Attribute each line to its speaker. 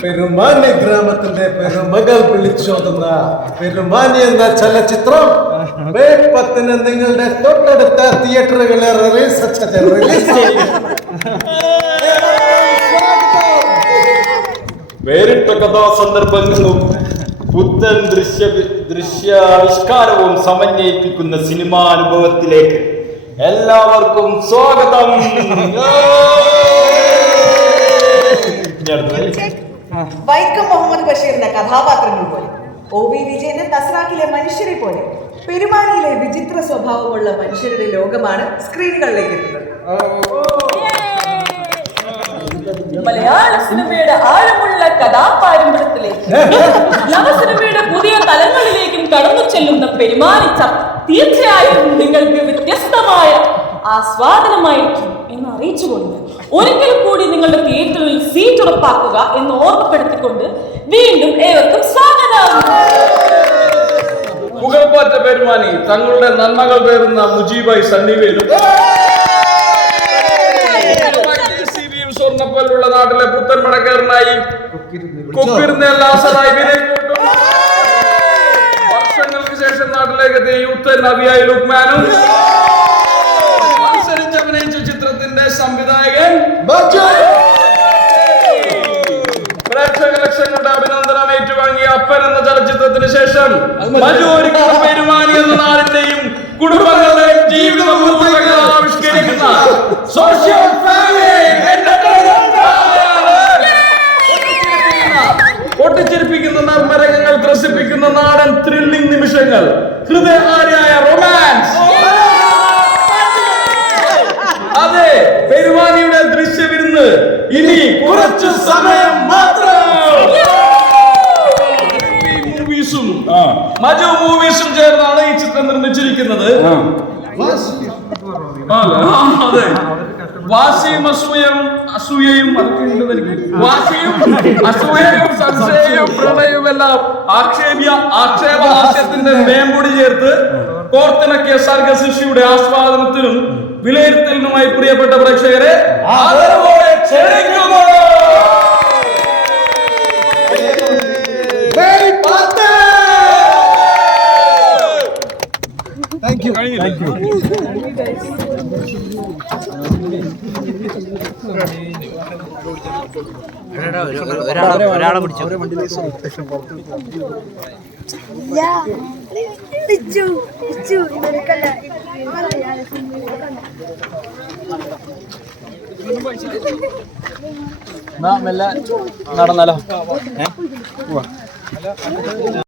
Speaker 1: പെരുമാനി ഗ്രാമത്തിന്റെ പെരുമകൾ വിളിച്ചോതുന്ന പെരുമാനി എന്ന ചലച്ചിത്രം മെയ് പത്തിന് നിങ്ങളുടെ തൊട്ടടുത്ത തിയേറ്ററുകളിൽ റിലീസ് റിലീസ് വേറിട്ട കഥാ കഥാസന്ദർഭങ്ങളും പുത്തൻ ദൃശ്യ ദൃശ്യാവിഷ്കാരവും സമന്വയിപ്പിക്കുന്ന സിനിമാ അനുഭവത്തിലേക്ക് എല്ലാവർക്കും സ്വാഗതം.
Speaker 2: അടുത്തത്. വൈക്കം മുഹമ്മദ് ബഷീറിന്റെ കഥാപാത്രങ്ങൾ പോലെ. ഒ വി വിജയന്റെ തസ്രാക്കിലെ മനുഷ്യരെ പോലെ. പെരുമാനിയിലെ വിചിത്ര സ്വഭാവമുള്ള മനുഷ്യരുടെ ലോകമാണ് സ്ക്രീനുകളിലേക്ക് എത്തുന്നത്. മലയാള സിനിമയുടെ ആഴമുള്ള കഥാപാരമ്പര്യത്തിലേക്ക്. നവസിനിമയുടെ പുതിയ തലങ്ങളിലേക്കും കടന്നു ചെല്ലുന്ന പെരുമാനിച്ച തീർച്ചയായും നിങ്ങൾക്ക് വ്യത്യസ്തമായ ആസ്വാദനമായിരിക്കും എന്ന് അറിയിച്ചുകൊണ്ട് ഒരിക്കൽ കൂടി നിങ്ങളുടെ സീറ്റ് ഉറപ്പാക്കുക എന്ന് ഓർമ്മപ്പെടുത്തിക്കൊണ്ട് വീണ്ടും ഏവർക്കും സ്വാഗതം.
Speaker 1: മുഖപ്പാറ്റ പെരുമാനി തങ്ങളുടെ നന്മകൾ പേറുന്ന മുജീബായി സണ്ണിവേലും സ്വർണപ്പല്ലുള്ള നാട്ടിലെ പുത്തൻ മടക്കാരനായി വർഷങ്ങൾക്ക് ശേഷം നാട്ടിലേക്ക് എത്തിയ യൂത്ത് നബിയായി ലുക്മാനും ചലച്ചിത്രത്തിന് ശേഷം പെരുമാനി എന്ന നാടിന്റെയും കുടുംബങ്ങളുടെയും ജീവിതം ആവിഷ്കരിക്കുന്ന സോഷ്യൽ പൊട്ടിച്ചിരിപ്പിക്കുന്ന നർമ്മരങ്ങൾ ത്രസിപ്പിക്കുന്ന നാടൻ ത്രില്ലിംഗ് നിമിഷങ്ങൾ. ഹൃദയഹാരിയായ റൊമാൻസ് അതെ പെരുമാനിയുടെ ദൃശ്യവിരുന്ന് ഇനി കുറച്ചു സമയം മാത്രം മൂവീസും മജു മൂവീസും ചേർന്നാണ് ഈ ചിത്രം നിർമ്മിച്ചിരിക്കുന്നത്. അതെ. വാശിയും അസൂയയും സംശയവും പ്രണയവും എല്ലാം ആക്ഷേപ്യ ആക്ഷേപഹാസ്യത്തിന്റെ മേമ്പൊടി ചേർത്ത് കോർത്തിണക്കിയ സർഗശിഷിയുടെ ആസ്വാദനത്തിനും വിലയിരുത്തലിനുമായി പ്രിയപ്പെട്ട പ്രേക്ഷകരെ ആദരവോടെ ക്ഷണിക്കുന്നു. Thank you. മെല്ലെ നടന്നല്ലോ. ഏ?